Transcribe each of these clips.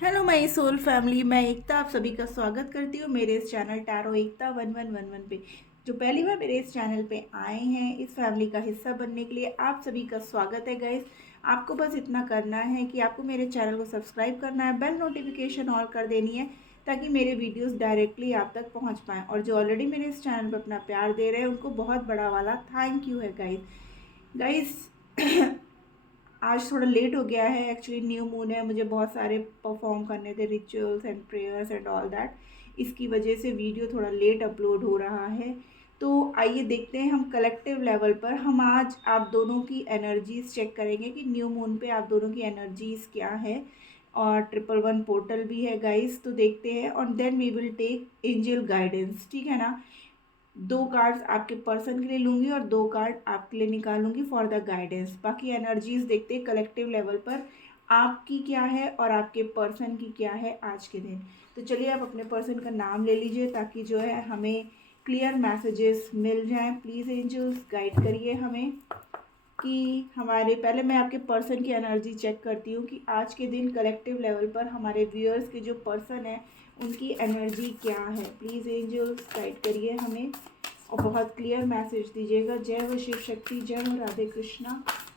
Hello my soul family, मैं एकता आप सभी का स्वागत करती हूँ मेरे इस चैनल टैरो एकता 1111 पे। जो पहली बार मेरे इस चैनल पे आए हैं, इस फैमिली का हिस्सा बनने के लिए आप सभी का स्वागत है गाइस। आपको बस इतना करना है कि आपको मेरे चैनल को सब्सक्राइब करना है, बेल नोटिफिकेशन ऑल कर देनी है ताकि मेरे वीडियोज़ डायरेक्टली आप तक पहुँच पाएँ। और जो ऑलरेडी मेरे इस चैनल पर अपना प्यार दे रहे हैं उनको बहुत बड़ा वाला थैंक यू है गाइस। गाइस आज थोड़ा लेट हो गया है, एक्चुअली न्यू मून है, मुझे बहुत सारे परफॉर्म करने थे, rituals and prayers and all that. इसकी वजह से वीडियो थोड़ा लेट अपलोड हो रहा है। तो आइए देखते हैं हम कलेक्टिव लेवल पर हम आज आप दोनों की एनर्जीज चेक करेंगे कि न्यू मून पे आप दोनों की एनर्जीज क्या है। और 111 पोर्टल भी है गाइस, तो देखते हैं और then we will take angel guidance, ठीक है ना। दो कार्ड्स आपके पर्सन के लिए लूँगी और दो कार्ड आपके लिए निकालूंगी फॉर द गाइडेंस। बाकी एनर्जीज देखते हैं कलेक्टिव लेवल पर आपकी क्या है और आपके पर्सन की क्या है आज के दिन। तो चलिए आप अपने पर्सन का नाम ले लीजिए ताकि जो है हमें क्लियर मैसेजेस मिल जाएं। प्लीज़ एंजल्स गाइड करिए हमें कि हमारे, पहले मैं आपके पर्सन की एनर्जी चेक करती हूँ कि आज के दिन कलेक्टिव लेवल पर हमारे व्यूअर्स के जो पर्सन है उनकी एनर्जी क्या है। प्लीज़ एंजल्स गाइड करिए हमें और बहुत क्लियर मैसेज दीजिएगा। जय हो शिव शक्ति, जय हो Radhe Krishna.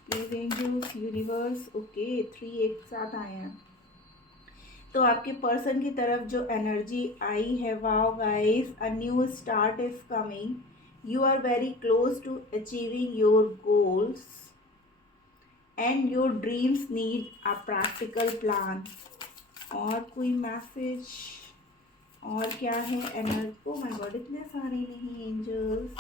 Please angels, universe. Okay, 3 एक साथ आए हैं। तो आपके पर्सन की तरफ जो एनर्जी आई है, wow guys, a new start is coming. You are very close to achieving your goals and your dreams need a practical plan. और कोई मैसेज और क्या है एनर्जी? ओ माय गॉड, इतने सारे नहीं एंजल्स।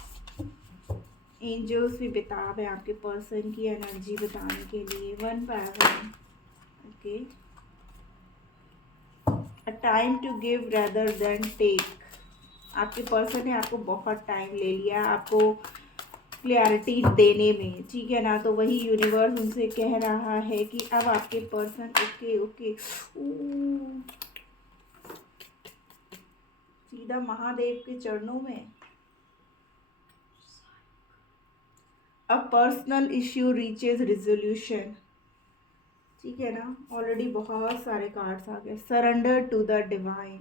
एंजल्स भी बेताब है आपके पर्सन की एनर्जी बताने के लिए, 1 by 1। Okay, a time to give rather than take. आपके पर्सन ने आपको बहुत टाइम ले लिया आपको क्लियरिटी देने में, ठीक है ना। तो वही यूनिवर्स उनसे कह रहा है कि अब आपके पर्सन, ओके ओके, सीधा महादेव के चरणों में। A personal issue reaches resolution, ठीक है ना। ऑलरेडी बहुत सारे कार्ड्स आ गए। Surrender to the divine.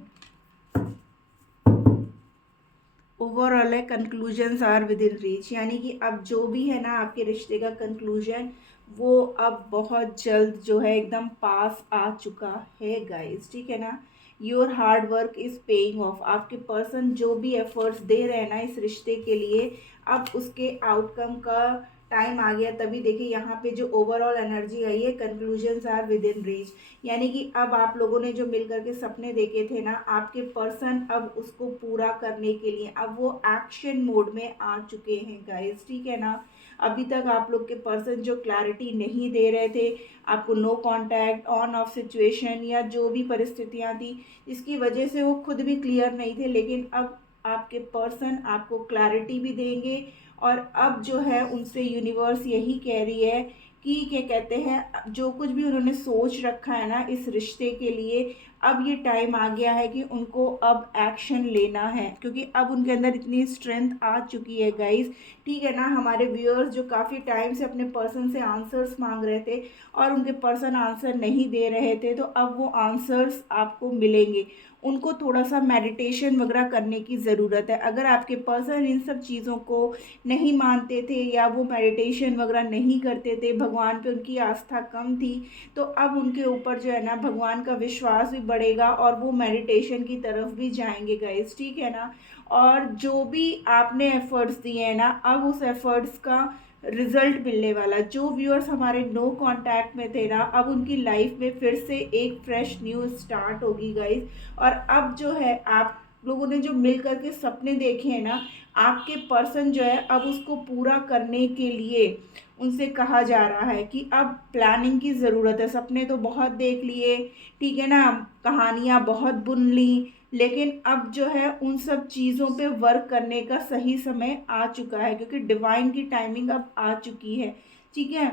Overall है conclusions are within reach, यानी कि अब जो भी है ना आपके रिश्ते का कंक्लूजन वो अब बहुत जल्द जो है एकदम पास आ चुका है गाइस, ठीक है ना। Your hard work is paying off. आपके पर्सन जो भी एफर्ट्स दे रहे हैं ना इस रिश्ते के लिए, अब उसके आउटकम का टाइम आ गया। तभी देखिए यहाँ पे जो ओवरऑल एनर्जी आई है, conclusions are within reach, यानी कि अब आप लोगों ने जो मिलकर के सपने देखे थे ना, आपके पर्सन अब उसको पूरा करने के लिए अब वो एक्शन मोड में आ चुके हैं गाइस, ठीक है ना। अभी तक आप लोग के पर्सन जो क्लैरिटी नहीं दे रहे थे, आपको no contact, on off situation या जो भी परिस्थितियां थी इसकी वजह से वो खुद भी क्लियर नहीं थे, लेकिन अब आपके पर्सन आपको क्लैरिटी भी देंगे। और अब जो है उनसे यूनिवर्स यही कह रही है कि क्या कहते हैं, जो कुछ भी उन्होंने सोच रखा है ना इस रिश्ते के लिए, अब ये टाइम आ गया है कि उनको अब एक्शन लेना है, क्योंकि अब उनके अंदर इतनी स्ट्रेंथ आ चुकी है गाइस, ठीक है ना। हमारे व्यूअर्स जो काफ़ी टाइम से अपने पर्सन से आंसर्स मांग रहे थे और उनके पर्सन आंसर नहीं दे रहे थे, तो अब वो आंसर्स आपको मिलेंगे। उनको थोड़ा सा मेडिटेशन वगैरह करने की ज़रूरत है। अगर आपके पर्सन इन सब चीज़ों को नहीं मानते थे या वो मेडिटेशन वगैरह नहीं करते थे, भगवान पे उनकी आस्था कम थी, तो अब उनके ऊपर जो है ना भगवान का विश्वास भी बढ़ेगा और वो मेडिटेशन की तरफ भी जाएंगे गाइस, ठीक है ना। और जो भी आपने एफर्ट्स दिए हैं ना, अब उस एफर्ट्स का रिजल्ट मिलने वाला। जो व्यूअर्स हमारे नो कांटेक्ट में थे ना, अब उनकी लाइफ में फिर से एक फ्रेश न्यू स्टार्ट होगी गाइस। और अब जो है आप लोगों ने जो मिल करके सपने देखे हैं ना, आपके पर्सन जो है अब उसको पूरा करने के लिए उनसे कहा जा रहा है कि अब प्लानिंग की ज़रूरत है। सपने तो बहुत देख लिए, ठीक है ना, कहानियाँ बहुत बुन ली, लेकिन अब जो है उन सब चीज़ों पे वर्क करने का सही समय आ चुका है, क्योंकि डिवाइन की टाइमिंग अब आ चुकी है, ठीक है।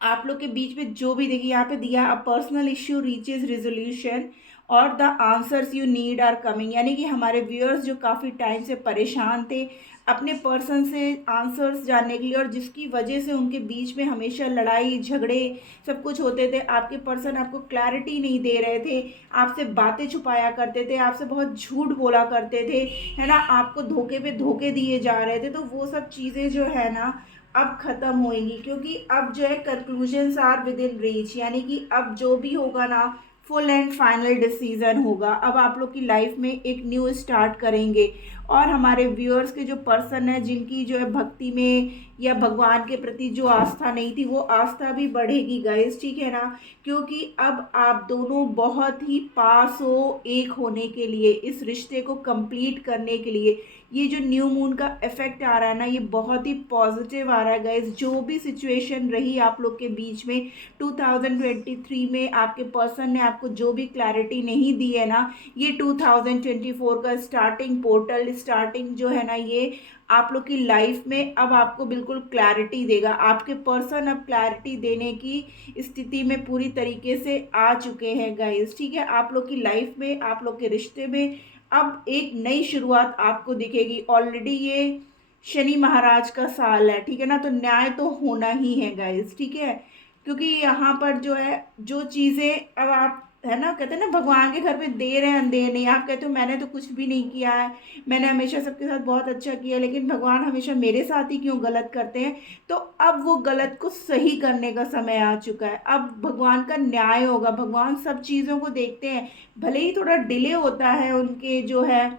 आप लोग के बीच में जो भी देखिए यहाँ पे दिया, a personal issue reaches resolution और the answers you need are coming, यानी कि हमारे व्यूअर्स जो काफ़ी टाइम से परेशान थे अपने पर्सन से आंसर्स जानने के लिए, और जिसकी वजह से उनके बीच में हमेशा लड़ाई झगड़े सब कुछ होते थे, आपके पर्सन आपको क्लैरिटी नहीं दे रहे थे, आपसे बातें छुपाया करते थे, आपसे बहुत झूठ बोला करते थे, है ना, आपको धोखे पे धोखे दिए जा रहे थे, तो वो सब चीज़ें जो है ना अब ख़त्म होएंगी, क्योंकि अब जो है conclusions are within reach, यानी कि अब जो भी होगा ना फुल एंड फाइनल डिसीजन होगा। अब आप लोग की लाइफ में एक न्यू स्टार्ट करेंगे, और हमारे व्यूअर्स के जो पर्सन है जिनकी जो है भक्ति में या भगवान के प्रति जो आस्था नहीं थी, वो आस्था भी बढ़ेगी गाइस, ठीक है ना, क्योंकि अब आप दोनों बहुत ही पास हो एक होने के लिए, इस रिश्ते को कंप्लीट करने के लिए। ये जो न्यू मून का इफेक्ट आ रहा है ना, ये बहुत ही पॉजिटिव आ रहा है गाइस। जो भी सिचुएशन रही आप लोग के बीच में 2023 में, आपके पर्सन ने आपको जो भी क्लैरिटी नहीं दी है ना, ये 2024 का स्टार्टिंग पोर्टल, स्टार्टिंग जो है ना, ये आप लोग की लाइफ में अब आपको बिल्कुल क्लैरिटी देगा। आपके पर्सन अब क्लैरिटी देने की स्थिति में पूरी तरीके से आ चुके हैं गाइस, ठीक है। आप लोग की लाइफ में, आप लोग के रिश्ते में अब एक नई शुरुआत आपको दिखेगी। ऑलरेडी ये शनि महाराज का साल है, ठीक है ना, तो न्याय तो होना ही है गाइस, ठीक है, क्योंकि यहाँ पर जो है जो चीज़ें अब आप, है ना, कहते हैं ना भगवान के घर पे देर है अंधेर नहीं। आप कहते हो मैंने तो कुछ भी नहीं किया है, मैंने हमेशा सबके साथ बहुत अच्छा किया, लेकिन भगवान हमेशा मेरे साथ ही क्यों गलत करते हैं। तो अब वो गलत को सही करने का समय आ चुका है। अब भगवान का न्याय होगा, भगवान सब चीज़ों को देखते हैं, भले ही थोड़ा डिले होता है उनके जो है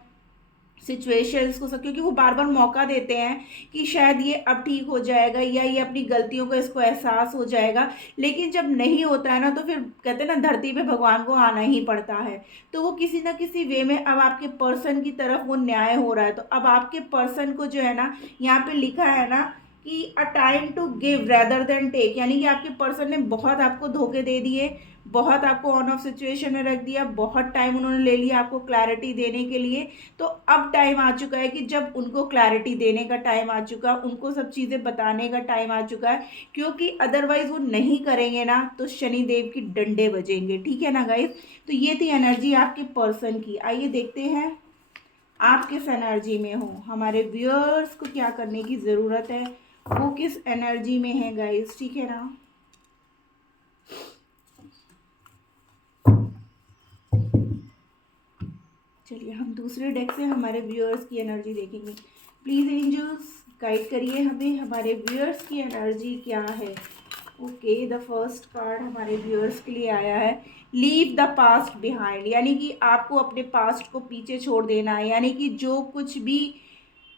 सिचुएशंस को सब, क्योंकि वो बार बार मौका देते हैं कि शायद ये अब ठीक हो जाएगा या ये अपनी गलतियों का इसको एहसास हो जाएगा, लेकिन जब नहीं होता है ना, तो फिर कहते हैं ना धरती पे भगवान को आना ही पड़ता है। तो वो किसी ना किसी वे में अब आपके पर्सन की तरफ वो न्याय हो रहा है। तो अब आपके पर्सन को जो है ना, यहाँ पे लिखा है ना कि a time to give rather than take, यानी कि आपके पर्सन ने बहुत आपको धोखे दे दिए, बहुत आपको ऑन ऑफ सिचुएशन में रख दिया, बहुत टाइम उन्होंने ले लिया आपको क्लैरिटी देने के लिए। तो अब टाइम आ चुका है कि जब उनको क्लैरिटी देने का टाइम आ चुका, उनको सब चीज़ें बताने का टाइम आ चुका है, क्योंकि अदरवाइज वो नहीं करेंगे ना तो शनिदेव की डंडे बजेंगे, ठीक है ना गाइस। तो ये थी एनर्जी आपके पर्सन की। आइए देखते हैं आप किस एनर्जी में हो, हमारे व्यूअर्स को क्या करने की ज़रूरत है, वो किस एनर्जी में है गाइस, ठीक है ना। चलिए हम दूसरे डेक से हमारे व्यूअर्स की एनर्जी देखेंगे। प्लीज़ एंजल्स गाइड करिए हमें, हमारे व्यूअर्स की एनर्जी क्या है। ओके, द फर्स्ट कार्ड हमारे व्यूअर्स के लिए आया है, लीव द पास्ट बिहाइंड, यानी कि आपको अपने पास्ट को पीछे छोड़ देना है, यानी कि जो कुछ भी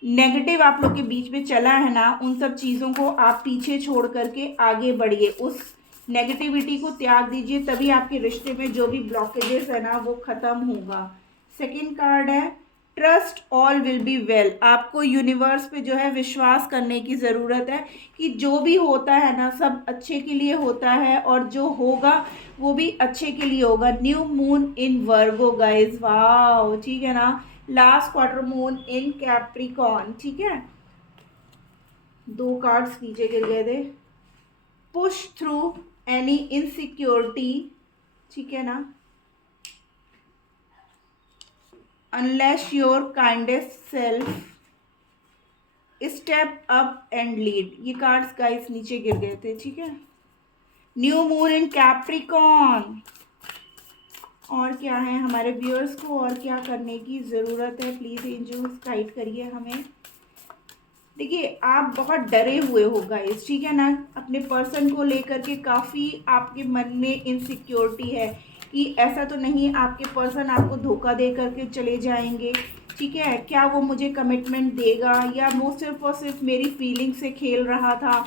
नेगेटिव आप लोग के बीच में चला है ना, उन सब चीज़ों को आप पीछे छोड़ करके आगे बढ़िए, उस नेगेटिविटी को त्याग दीजिए, तभी आपके रिश्ते में जो भी ब्लॉकेजेस है ना वो ख़त्म होगा। सेकंड कार्ड है trust all will be well, आपको यूनिवर्स पे जो है विश्वास करने की ज़रूरत है कि जो भी होता है ना सब अच्छे के लिए होता है, और जो होगा वो भी अच्छे के लिए होगा। New moon in Virgo guys, wow, ठीक है ना, last quarter moon in Capricorn, ठीक है। दो कार्ड्स नीचे गिर गए थे। पुश थ्रू एनी इनसिक्योरिटी, ठीक है ना, unless your kindest self, step up and lead, ये कार्ड्स गाइस नीचे गिर गए थे, ठीक है। न्यू मून इन कैप्रिकॉन, और क्या है हमारे व्यूअर्स को और क्या करने की ज़रूरत है, प्लीज़ एंजल्स गाइड करिए हमें। देखिए आप बहुत डरे हुए हो गाइस, ठीक है ना, अपने पर्सन को लेकर के काफ़ी आपके मन में इनसिक्योरिटी है कि ऐसा तो नहीं आपके पर्सन आपको धोखा दे करके चले जाएंगे, ठीक है, क्या वो मुझे कमिटमेंट देगा, या वो सिर्फ और सिर्फ मेरी फीलिंग से खेल रहा था,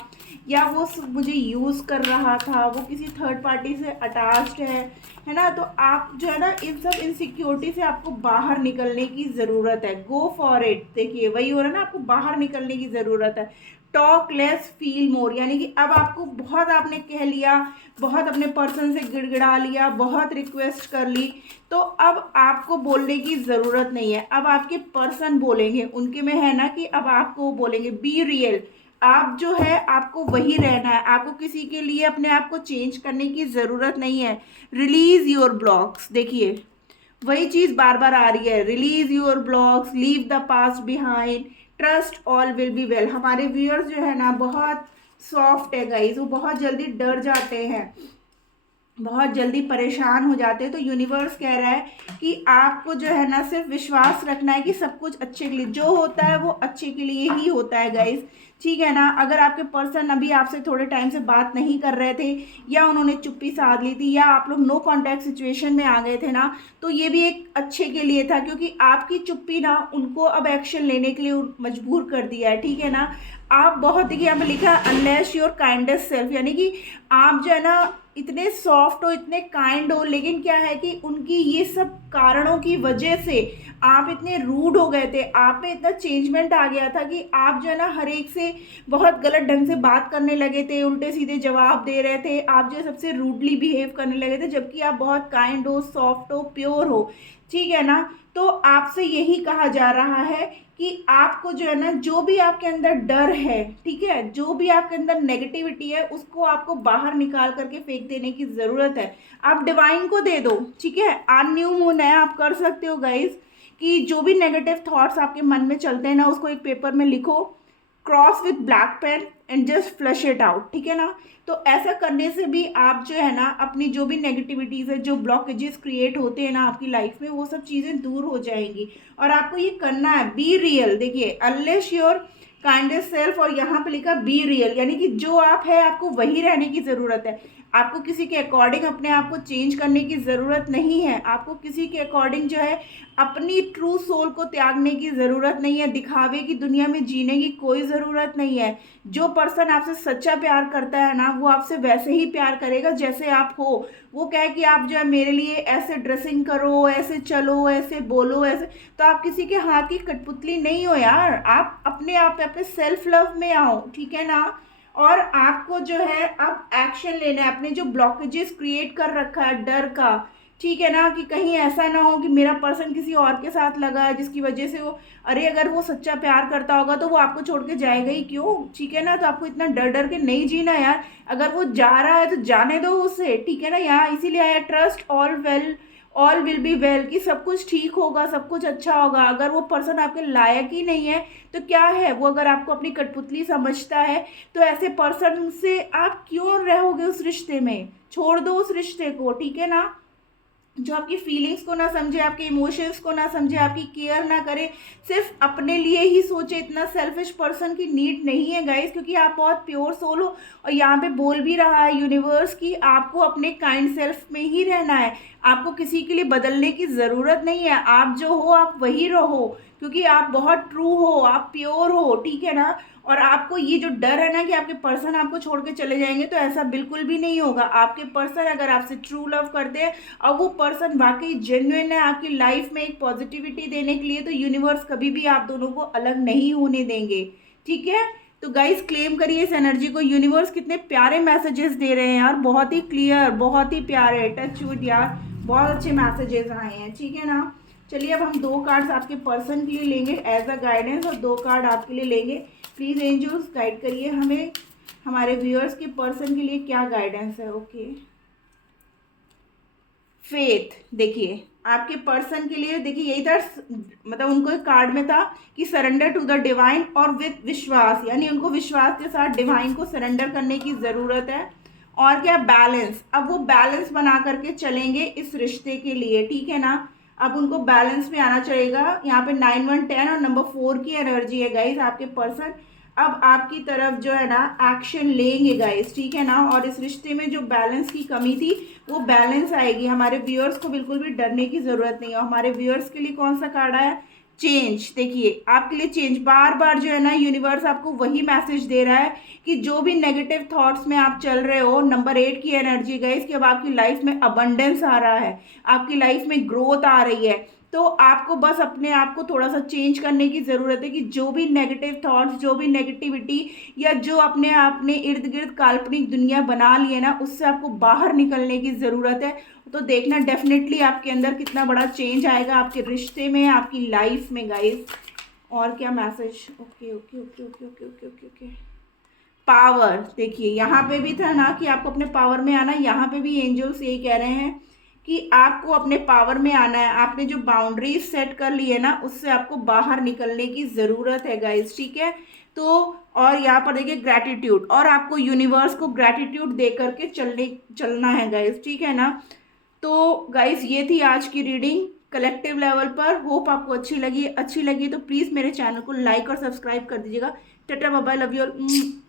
या वो मुझे यूज़ कर रहा था, वो किसी थर्ड पार्टी से अटैच्ड है ना। तो आप जो है ना इन सब इनसिक्योरिटी से आपको बाहर निकलने की ज़रूरत है। गो फॉर इट, देखिए वही हो रहा है ना, आपको बाहर निकलने की ज़रूरत है। टॉक लेस फील मोर, यानी कि अब आपको बहुत आपने कह लिया, बहुत अपने पर्सन से गिड़गिड़ा लिया, बहुत रिक्वेस्ट कर ली, तो अब आपको बोलने की ज़रूरत नहीं है। अब आपके पर्सन बोलेंगे, उनके में है ना कि अब आपको बोलेंगे बी रियल, आप जो है आपको वही रहना है, आपको किसी के लिए अपने आप को चेंज करने की ज़रूरत नहीं है। रिलीज योर ब्लॉक्स, देखिए वही चीज़ बार बार आ रही है, release your blocks, leave the past behind, trust all will be well. हमारे व्यूअर्स जो है ना बहुत सॉफ्ट है गाइज, वो बहुत जल्दी डर जाते हैं, बहुत जल्दी परेशान हो जाते हैं। तो यूनिवर्स कह रहा है कि आपको जो है ना सिर्फ विश्वास रखना है कि सब कुछ अच्छे के लिए, जो होता है वो अच्छे के लिए ही होता है गाइस, ठीक है ना। अगर आपके पर्सन अभी आपसे थोड़े टाइम से बात नहीं कर रहे थे, या उन्होंने चुप्पी साध ली थी, या आप लोग नो कांटेक्ट सिचुएशन में आ गए थे ना, तो ये भी एक अच्छे के लिए था, क्योंकि आपकी चुप्पी ना उनको अब एक्शन लेने के लिए मजबूर कर दिया है, ठीक है ना। आप बहुत, देखिए यहाँ पे लिखा है अनलेस योर काइंडेस्ट सेल्फ, यानी कि आप जो है ना इतने सॉफ्ट हो, इतने काइंड हो, लेकिन क्या है कि उनकी ये सब कारणों की वजह से आप इतने रूड हो गए थे, आप में इतना चेंजमेंट आ गया था कि आप जो है ना हर एक से बहुत गलत ढंग से बात करने लगे थे, उल्टे सीधे जवाब दे रहे थे, आप जो है सबसे रूडली बिहेव करने लगे थे, जबकि आप बहुत काइंड हो, सॉफ्ट हो, प्योर हो, ठीक है ना। तो आपसे यही कहा जा रहा है कि आपको जो है ना जो भी आपके अंदर डर है, ठीक है, जो भी आपके अंदर नेगेटिविटी है, उसको आपको बाहर निकाल करके फेंक देने की ज़रूरत है। आप डिवाइन को दे दो, ठीक है। आज न्यू मून है, आप कर सकते हो गाइस कि जो भी नेगेटिव थॉट्स आपके मन में चलते हैं ना, उसको एक पेपर में लिखो, cross with black pen and just flush it out, ठीक है ना। तो ऐसा करने से भी आप जो है ना अपनी जो भी नेगेटिविटीज़ है, जो ब्लॉकेजेस क्रिएट होते हैं ना आपकी लाइफ में, वो सब चीज़ें दूर हो जाएंगी। और आपको ये करना है, बी रियल, देखिए अनलेस योर काइंडेस्ट सेल्फ, और यहाँ पे लिखा बी रियल, यानी कि जो आप है आपको वही रहने की ज़रूरत है। आपको किसी के अकॉर्डिंग अपने आप को चेंज करने की ज़रूरत नहीं है, आपको किसी के अकॉर्डिंग जो है अपनी ट्रू सोल को त्यागने की ज़रूरत नहीं है, दिखावे की दुनिया में जीने की कोई ज़रूरत नहीं है। जो पर्सन आपसे सच्चा प्यार करता है ना, वो आपसे वैसे ही प्यार करेगा जैसे आप हो। वो कहे कि आप जो है मेरे लिए ऐसे ड्रेसिंग करो, ऐसे चलो, ऐसे बोलो, ऐसे, तो आप किसी के हाथ की कठपुतली नहीं हो यार, आप अपने आप पे, अपने सेल्फ लव में आओ, ठीक है ना। और आपको जो है अब एक्शन लेना है, अपने जो ब्लॉकेजेस क्रिएट कर रखा है डर का, ठीक है ना, कि कहीं ऐसा ना हो कि मेरा पर्सन किसी और के साथ लगा है जिसकी वजह से वो, अरे अगर वो सच्चा प्यार करता होगा तो वो आपको छोड़ के जाएगा ही क्यों, ठीक है ना। तो आपको इतना डर डर के नहीं जीना यार, अगर वो जा रहा है तो जाने दो उसे, ठीक है ना। यहाँ इसीलिए आया trust all will be well, कि सब कुछ ठीक होगा, सब कुछ अच्छा होगा। अगर वो पर्सन आपके लायक ही नहीं है तो क्या है, वो अगर आपको अपनी कठपुतली समझता है, तो ऐसे पर्सन से आप क्यों रहोगे उस रिश्ते में, छोड़ दो उस रिश्ते को, ठीक है ना। जो आपकी फीलिंग्स को ना समझे, आपके इमोशंस को ना समझे, आपकी केयर ना करे, सिर्फ अपने लिए ही सोचे, इतना सेल्फिश पर्सन की नीड नहीं है गाइस, क्योंकि आप बहुत प्योर सोल हो। और यहाँ पे बोल भी रहा है यूनिवर्स कि आपको अपने काइंड सेल्फ में ही रहना है, आपको किसी के लिए बदलने की ज़रूरत नहीं है, आप जो हो आप वही रहो, क्योंकि आप बहुत ट्रू हो, आप प्योर हो, ठीक है ना। और आपको ये जो डर है ना कि आपके पर्सन आपको छोड़ के चले जाएंगे, तो ऐसा बिल्कुल भी नहीं होगा। आपके पर्सन अगर आपसे ट्रू लव करते हैं और वो पर्सन वाकई जेन्युइन है आपकी लाइफ में एक पॉजिटिविटी देने के लिए, तो यूनिवर्स कभी भी आप दोनों को अलग नहीं होने देंगे, ठीक है। तो गाइस क्लेम करिए इस एनर्जी को, यूनिवर्स कितने प्यारे मैसेजेस दे रहे हैं यार, बहुत ही क्लियर, बहुत ही प्यारे, टच वुड यार, बहुत अच्छे मैसेजेस आए हैं, ठीक है ना। चलिए अब हम 2 कार्ड्स आपके पर्सन के लिए लेंगे एज अ गाइडेंस, और 2 कार्ड आपके लिए लेंगे। प्लीज़ एंजल्स गाइड करिए हमें, हमारे व्यूअर्स के पर्सन के लिए क्या गाइडेंस है। ओके, फेथ, देखिए आपके पर्सन के लिए, देखिए यही था, मतलब उनको एक कार्ड में था कि सरेंडर टू द डिवाइन और विथ विश्वास, यानी उनको विश्वास के साथ डिवाइन को सरेंडर करने की ज़रूरत है। और क्या, बैलेंस, अब वो बैलेंस बना करके चलेंगे इस रिश्ते के लिए, ठीक है ना। अब उनको बैलेंस में आना चाहिएगा। यहाँ पे 9 1 10 और नंबर 4 की एनर्जी है गाइस, आपके पर्सन अब आपकी तरफ जो है ना एक्शन लेंगे गाइस, ठीक है ना। और इस रिश्ते में जो बैलेंस की कमी थी वो बैलेंस आएगी। हमारे व्यूअर्स को बिल्कुल भी डरने की ज़रूरत नहीं है। हमारे व्यूअर्स के लिए कौन सा कार्ड आया, चेंज, देखिए आपके लिए चेंज, बार बार जो है ना यूनिवर्स आपको वही मैसेज दे रहा है कि जो भी नेगेटिव थॉट्स में आप चल रहे हो, नंबर 8 की एनर्जी गाइस, कि अब आपकी लाइफ में अबंडेंस आ रहा है, आपकी लाइफ में ग्रोथ आ रही है। तो आपको बस अपने आप को थोड़ा सा चेंज करने की ज़रूरत है कि जो भी नेगेटिव थॉट्स, जो भी नेगेटिविटी, या जो अपने इर्द गिर्द काल्पनिक दुनिया बना ली है ना, उससे आपको बाहर निकलने की ज़रूरत है। तो देखना डेफिनेटली आपके अंदर कितना बड़ा चेंज आएगा आपके रिश्ते में, आपकी लाइफ में गाइस। और क्या message, okay okay okay okay okay okay okay okay, power, देखिए यहाँ पे भी था ना कि आपको अपने पावर में आना है, यहाँ पे भी एंजल्स यही कह रहे हैं कि आपको अपने पावर में आना है। आपने जो बाउंड्रीज सेट कर ली है ना, उससे आपको बाहर निकलने की ज़रूरत है गाइस, ठीक है। तो और यहाँ पर देखिए ग्रैटिट्यूड, और आपको यूनिवर्स को ग्रैटिट्यूड दे करके चलना है गाइस, ठीक है ना। तो गाइस ये थी आज की रीडिंग कलेक्टिव लेवल पर। होप आपको अच्छी लगी तो प्लीज़ मेरे चैनल को लाइक और सब्सक्राइब कर दीजिएगा। Tata bye bye, love you all.